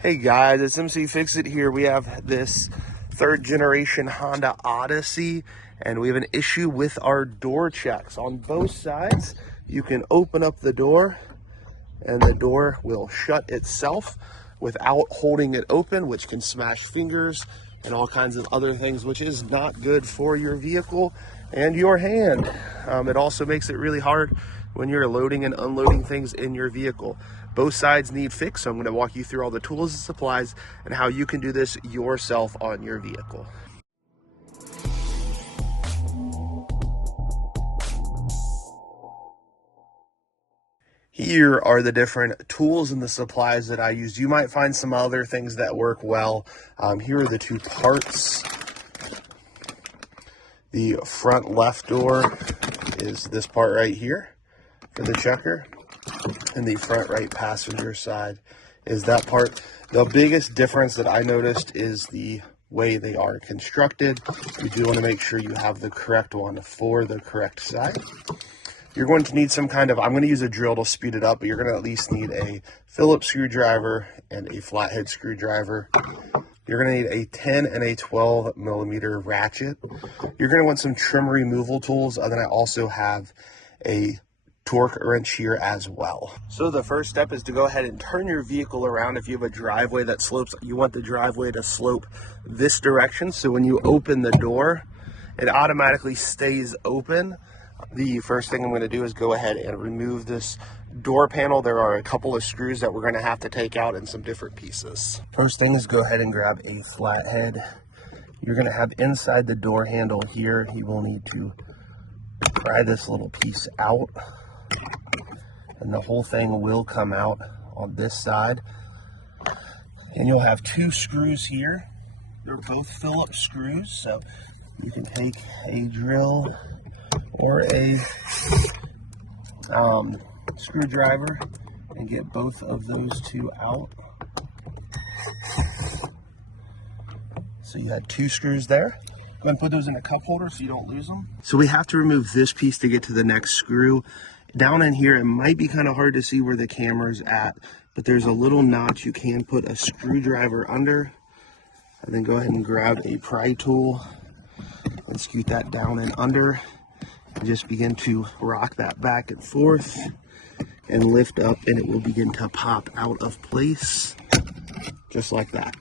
Hey guys, it's MC Fix-It here. We have this third generation Honda Odyssey and we have an issue with our door checks. On both sides, you can open up the door and the door will shut itself without holding it open, which can smash fingers and all kinds of other things, which is not good for your vehicle and your hand. It also makes it really hard when you're loading and unloading things in your vehicle. Both sides need fixed, so I'm going to walk you through all the tools and supplies and how you can do this yourself on your vehicle. Here are the different tools and the supplies that I use. You might find some other things that work well. Here are the two parts. The front left door is this part right here for the checker, and the front right passenger side is that part. The biggest difference that I noticed is the way they are constructed. You do want to make sure you have the correct one for the correct side. You're going to need some kind of, I'm going to use a drill to speed it up, but you're going to at least need a Phillips screwdriver and a flathead screwdriver. You're going to need a 10 and a 12 millimeter ratchet. You're going to want some trim removal tools, and then I also have a torque wrench here as well. So the first step is to go ahead and turn your vehicle around. If you have a driveway that slopes, you want the driveway to slope this direction. So when you open the door, it automatically stays open. The first thing I'm going to do is go ahead and remove this door panel. There are a couple of screws that we're going to have to take out in some different pieces. First thing is go ahead and grab a flathead. You're going to have inside the door handle here, you will need to pry this little piece out, and the whole thing will come out on this side. And you'll have two screws here. They're both Phillips screws, so you can take a drill or a screwdriver and get both of those two out. So you had two screws there. Go ahead and put those in a cup holder so you don't lose them. So we have to remove this piece to get to the next screw. Down in here, it might be kind of hard to see where the camera's at, but there's a little notch you can put a screwdriver under, and then go ahead and grab a pry tool and scoot that down and under. And just begin to rock that back and forth and lift up, and it will begin to pop out of place just like that.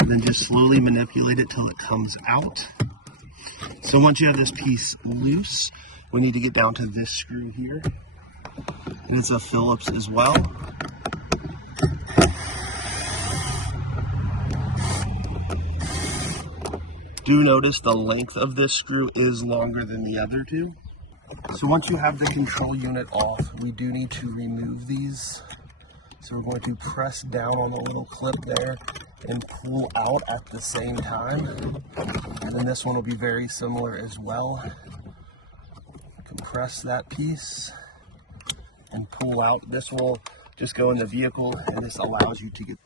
And then just slowly manipulate it till it comes out. So once you have this piece loose, we need to get down to this screw here, and it's a Phillips as well. Do notice the length of this screw is longer than the other two. So once you have the control unit off, we do need to remove these. So we're going to press down on the little clip there and pull out at the same time. And then this one will be very similar as well. Compress that piece and pull out. This will just go in the vehicle, and this allows you to get.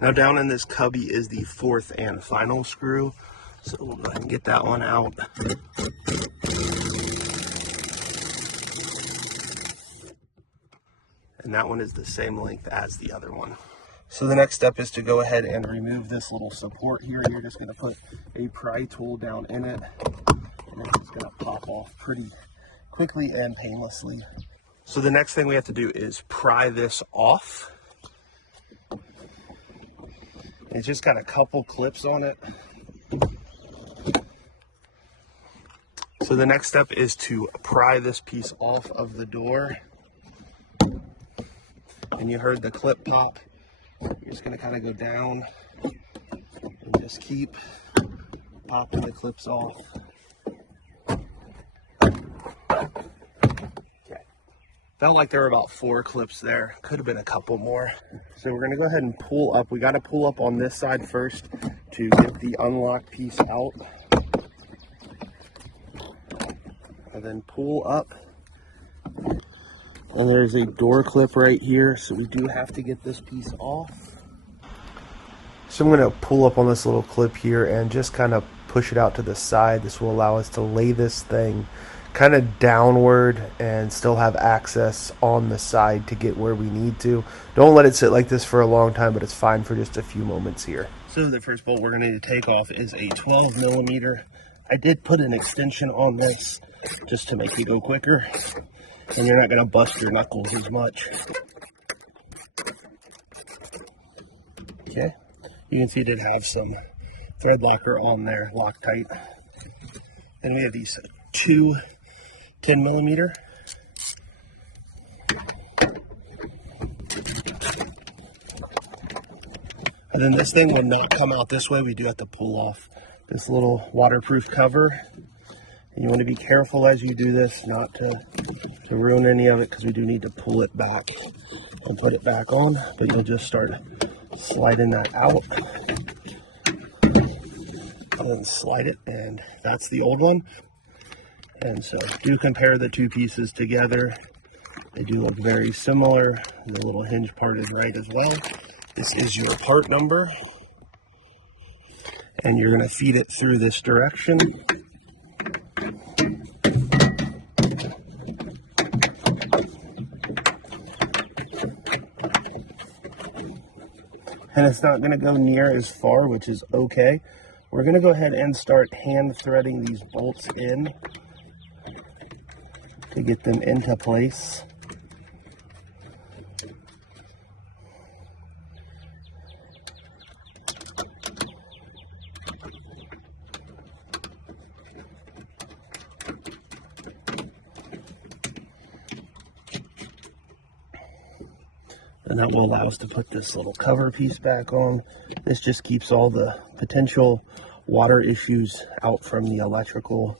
Now down in this cubby is the fourth and final screw. So we'll go ahead and get that one out. And that one is the same length as the other one. So the next step is to go ahead and remove this little support here. You're just going to put a pry tool down in it, and it's going to pop off pretty quickly and painlessly. So the next thing we have to do is pry this off. It's just got a couple clips on it. So the next step is to pry this piece off of the door. And you heard the clip pop. You're just going to kind of go down and just keep popping the clips off. Okay. Felt like there were about 4 clips there. Could have been a couple more. So we're going to go ahead and pull up. We got to pull up on this side first to get the unlock piece out. And then pull up. And there's a door clip right here, so we do have to get this piece off. So I'm going to pull up on this little clip here and just kind of push it out to the side. This will allow us to lay this thing kind of downward and still have access on the side to get where we need to. Don't let it sit like this for a long time, but it's fine for just a few moments here. So the first bolt we're going to need to take off is a 12 millimeter. I did put an extension on this just to make it go quicker, and you're not going to bust your knuckles as much. Okay, you can see it did have some thread locker on there, Loctite. Then we have these two 10 millimeter. And then this thing would not come out this way. We do have to pull off this little waterproof cover. And you want to be careful as you do this, not to ruin any of it, because we do need to pull it back and put it back on. But you'll just start sliding that out. And then slide it, and that's the old one. And so do compare the two pieces together. They do look very similar. The little hinge part is right as well. This is your part number, and you're going to feed it through this direction. And it's not going to go near as far, which is okay. We're going to go ahead and start hand threading these bolts in to get them into place. And that will allow us to put this little cover piece back on. This just keeps all the potential water issues out from the electrical.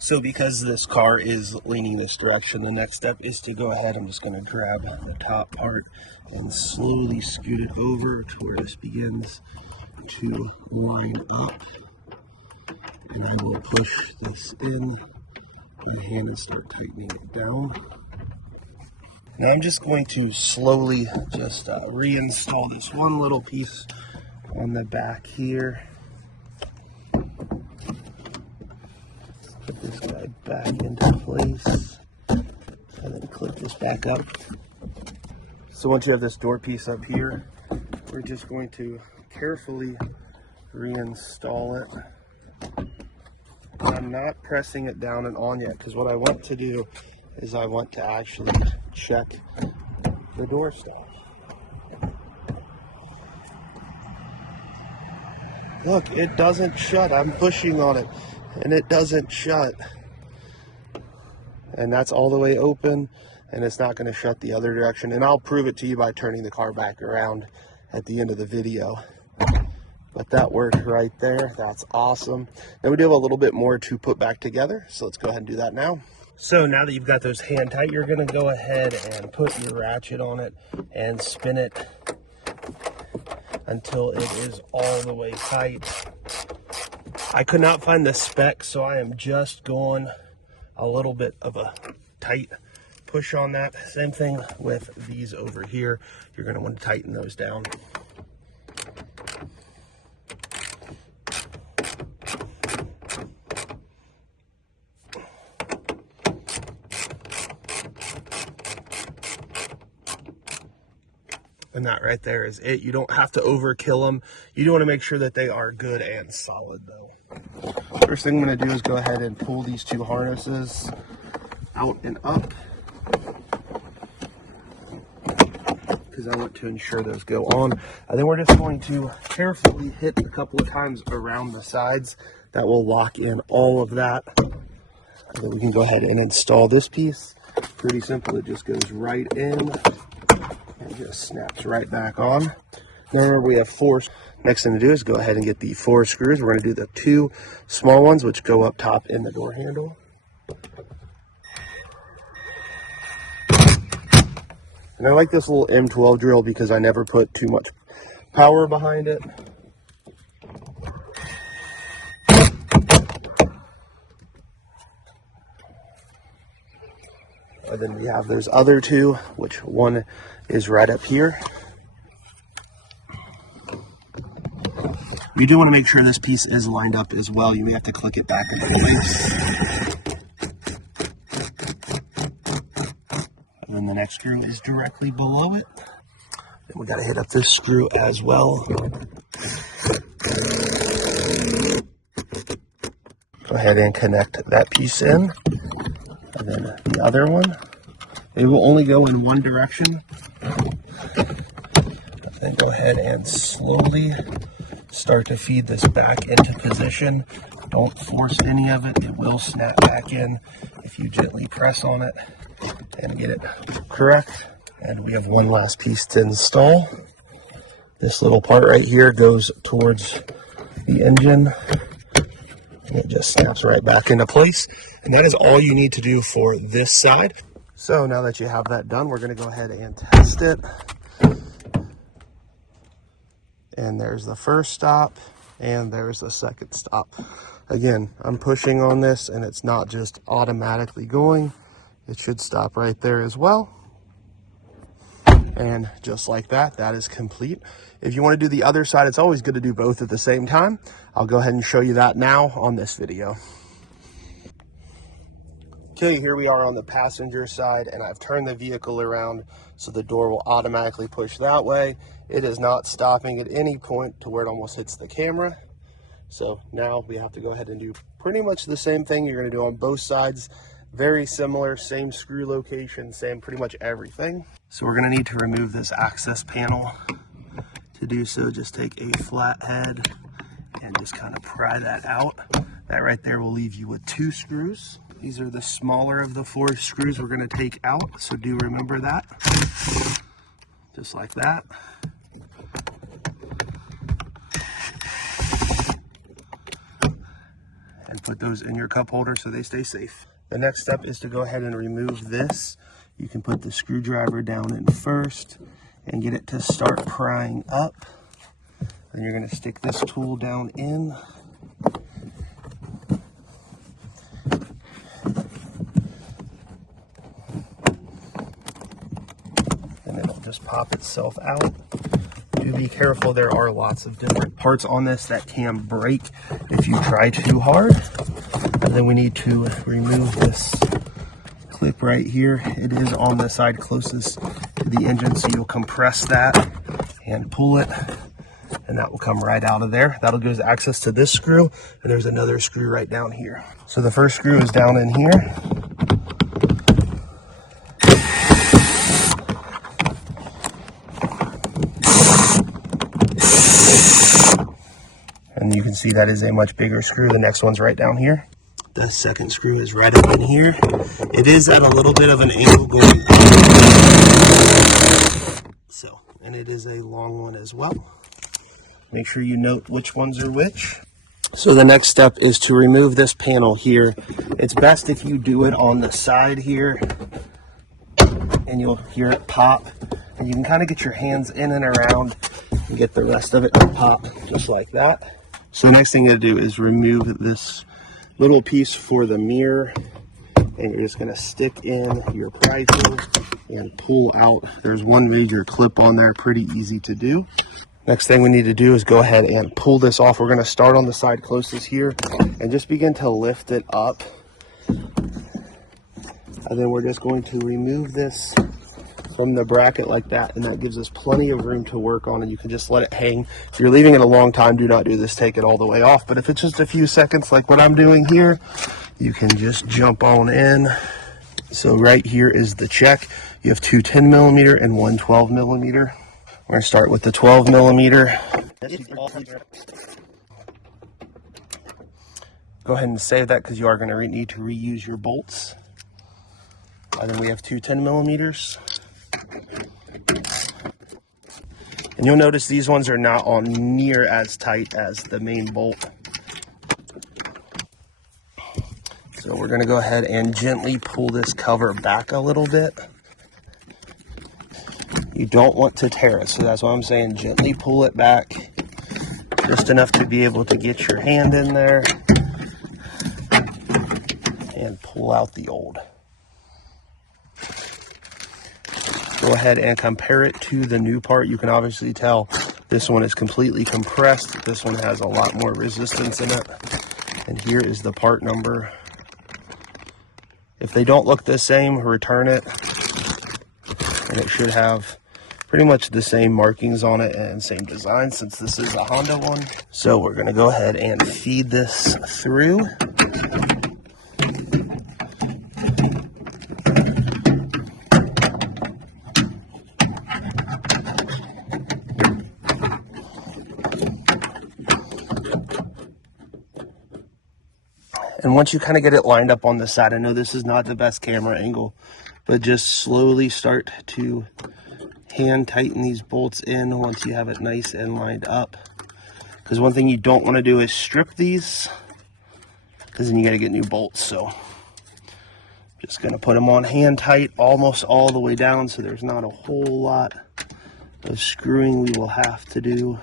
So because this car is leaning this direction, the next step is to go ahead. I'm just going to grab the top part and slowly scoot it over to where this begins to line up. And I will push this in with the hand and start tightening it down. Now I'm just going to slowly just reinstall this one little piece on the back here. Put this guy back into place, and then clip this back up. So once you have this door piece up here, we're just going to carefully reinstall it. I'm not pressing it down and on yet, because what I want to do is I want to actually check the door stop. Look, it doesn't shut. I'm pushing on it and it doesn't shut. And that's all the way open, and it's not going to shut the other direction. And I'll prove it to you by turning the car back around at the end of the video. But that worked right there. That's awesome. Now we do have a little bit more to put back together, so let's go ahead and do that now. So now that you've got those hand tight, you're going to go ahead and put your ratchet on it and spin it until it is all the way tight. I could not find the spec, so I am just going a little bit of a tight push on that. Same thing with these over here. You're going to want to tighten those down. And that right there is it. You don't have to overkill them. You do want to make sure that they are good and solid though. First thing I'm going to do is go ahead and pull these two harnesses out and up, because I want to ensure those go on. And then we're just going to carefully hit a couple of times around the sides. That will lock in all of that. And then we can go ahead and install this piece. Pretty simple. It just goes right in. It just snaps right back on. Now remember, we have 4. Next thing to do is go ahead and get the 4 screws. We're going to do the 2 small ones, which go up top in the door handle. And I like this little M12 drill because I never put too much power behind it. And then we have those other 2, which one is right up here. We do want to make sure this piece is lined up as well. You have to click it back into place. And then the next screw is directly below it. And we got to hit up this screw as well. Go ahead and connect that piece in. And then the other one. It will only go in one direction. Then go ahead and slowly start to feed this back into position. Don't force any of it. It will snap back in if you gently press on it and get it correct. And we have one last piece to install. This little part right here goes towards the engine. And it just snaps right back into place. And that is all you need to do for this side. So now that you have that done, we're going to go ahead and test it. And there's the first stop, and there's the second stop. Again, I'm pushing on this, and it's not just automatically going. It should stop right there as well. And just like that, that is complete. If you want to do the other side, it's always good to do both at the same time. I'll go ahead and show you that now on this video. Okay, here we are on the passenger side, and I've turned the vehicle around so the door will automatically push that way. It is not stopping at any point to where it almost hits the camera. So now we have to go ahead and do pretty much the same thing you're going to do on both sides. Very similar, same screw location, same pretty much everything. So we're going to need to remove this access panel. To do so, just take a flat head and just kind of pry that out. That right there will leave you with 2 screws. These are the smaller of the 4 screws we're going to take out, so do remember that. Just like that. And put those in your cup holder so they stay safe. The next step is to go ahead and remove this. You can put the screwdriver down in first and get it to start prying up. Then you're going to stick this tool down in. And it'll just pop itself out. Do be careful, there are lots of different parts on this that can break if you try too hard. And then we need to remove this clip right here. It is on the side closest to the engine, so you'll compress that and pull it, and that will come right out of there. That'll give us access to this screw, and there's another screw right down here. So the first screw is down in here. And you can see that is a much bigger screw. The next one's right down here. The second screw is right up in here. It is at a little bit of an angle going up. So, and it is a long one as well. Make sure you note which ones are which. So the next step is to remove this panel here. It's best if you do it on the side here, and you'll hear it pop. And you can kind of get your hands in and around and get the rest of it to pop just like that. So the next thing you gotta do is remove this little piece for the mirror, and you're just going to stick in your pry tool and pull out. There's one major clip on there, pretty easy to do. Next thing we need to do is go ahead and pull this off. We're going to start on the side closest here and just begin to lift it up. And then we're just going to remove this from the bracket like that, and that gives us plenty of room to work on, and you can just let it hang. If you're leaving it a long time, do not do this, take it all the way off. But if it's just a few seconds like what I'm doing here, you can just jump on in. So right here is the check. You have 2 10mm and 1 12mm. We're going to start with the 12mm. Go ahead and save that because you are going to need to reuse your bolts. And then we have 2 10mm. And you'll notice these ones are not on near as tight as the main bolt. So we're going to go ahead and gently pull this cover back a little bit. You don't want to tear it, so that's why I'm saying gently pull it back, just enough to be able to get your hand in there and pull out the old. Go ahead and compare it to the new part. You can obviously tell This one is completely compressed. This one has a lot more resistance in it. And here is the part number. If they don't look the same, return it. And it should have pretty much the same markings on it and same design, since this is a Honda one. So we're gonna go ahead and feed this through. And once you kind of get it lined up on the side, I know this is not the best camera angle, but just slowly start to hand tighten these bolts in once you have it nice and lined up. Because one thing you don't want to do is strip these, because then you got to get new bolts. So just going to put them on hand tight almost all the way down, so there's not a whole lot of screwing we will have to do.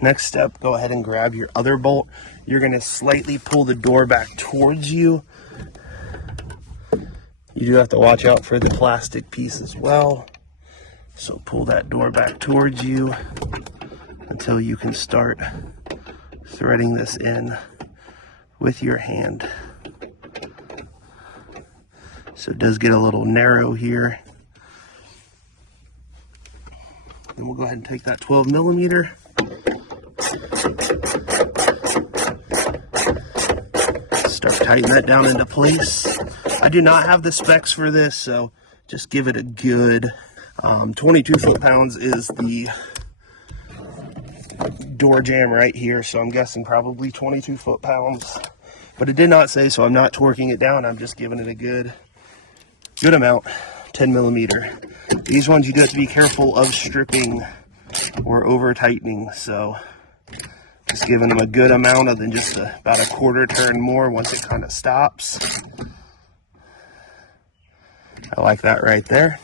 Next step, go ahead and grab your other bolt. You're going to slightly pull the door back towards you. You do have to watch out for the plastic piece as well. So pull that door back towards you until you can start threading this in with your hand. So it does get a little narrow here. And we'll go ahead and take that 12 millimeter. Start tightening that down into place. I do not have the specs for this, so just give it a good 22 foot-pounds is the door jamb right here, so I'm guessing probably 22 foot-pounds. But it did not say, so I'm not torquing it down. I'm just giving it a good amount, 10 millimeter. These ones you do have to be careful of stripping or over tightening, so just giving them a good amount of than just about a quarter turn more once it kind of stops. I like that right there.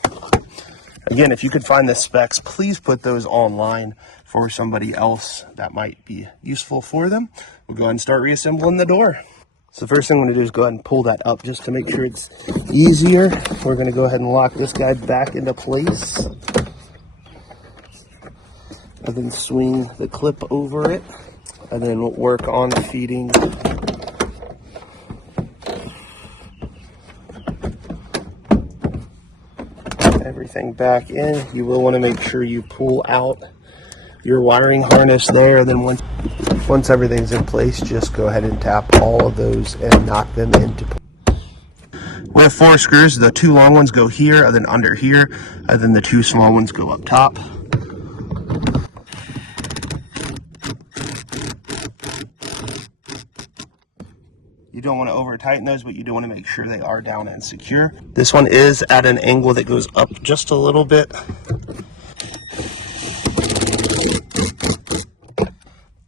Again, if you could find the specs, please put those online for somebody else that might be useful for them. We'll go ahead and start reassembling the door. So the first thing I'm going to do is go ahead and pull that up just to make sure it's easier. We're going to go ahead and lock this guy back into place. And then swing the clip over it. And then we'll work on feeding everything back in. You will want to make sure you pull out your wiring harness there. And then once everything's in place, just go ahead and tap all of those and knock them into place. We have 4 screws. The 2 long ones go here, and then under here, and then the 2 small ones go up top. You don't want to over tighten those, but you do want to make sure they are down and secure. This one is at an angle that goes up just a little bit.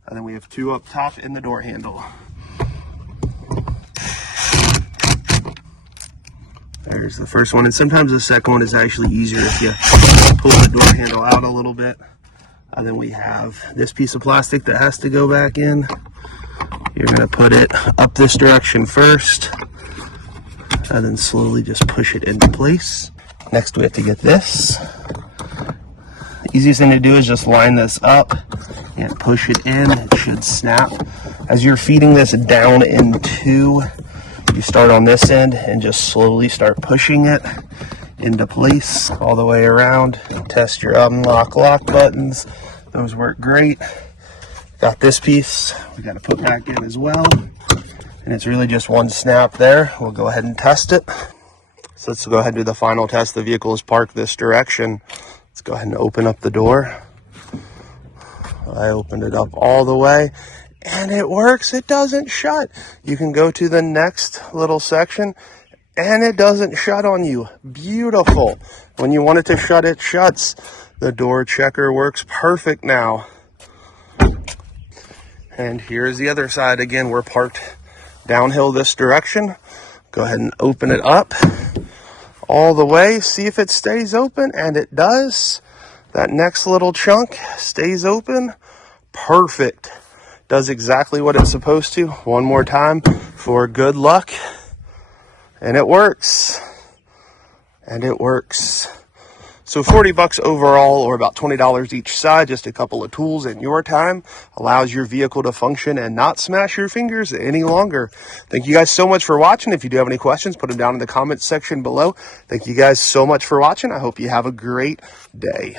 And then we have 2 up top in the door handle. There's the first one, and sometimes the second one is actually easier if you pull the door handle out a little bit. And then we have this piece of plastic that has to go back in. You're going to put it up this direction first, and then slowly just push it into place. Next we have to get this. The easiest thing to do is just line this up and push it in. It should snap. As you're feeding this down into, you start on this end and just slowly start pushing it into place all the way around. Test your unlock lock buttons. Those work great. Got this piece we got to put back in as well, and it's really just one snap there. We'll go ahead and test it. So let's go ahead and do the final test. The vehicle is parked this direction. Let's go ahead and open up the door. I opened it up all the way, and it works. It doesn't shut. You can go to the next little section, and it doesn't shut on you. Beautiful. When you want it to shut, it shuts. The door checker works perfect now. And here's the other side. Again, we're parked downhill this direction. Go ahead and open it up all the way. See if it stays open, and it does. That next little chunk stays open. Perfect. Does exactly what it's supposed to. One more time for good luck. And it works. And it works. So 40 bucks overall, or about $20 each side, just a couple of tools in your time, allows your vehicle to function and not smash your fingers any longer. Thank you guys so much for watching. If you do have any questions, put them down in the comments section below. Thank you guys so much for watching. I hope you have a great day.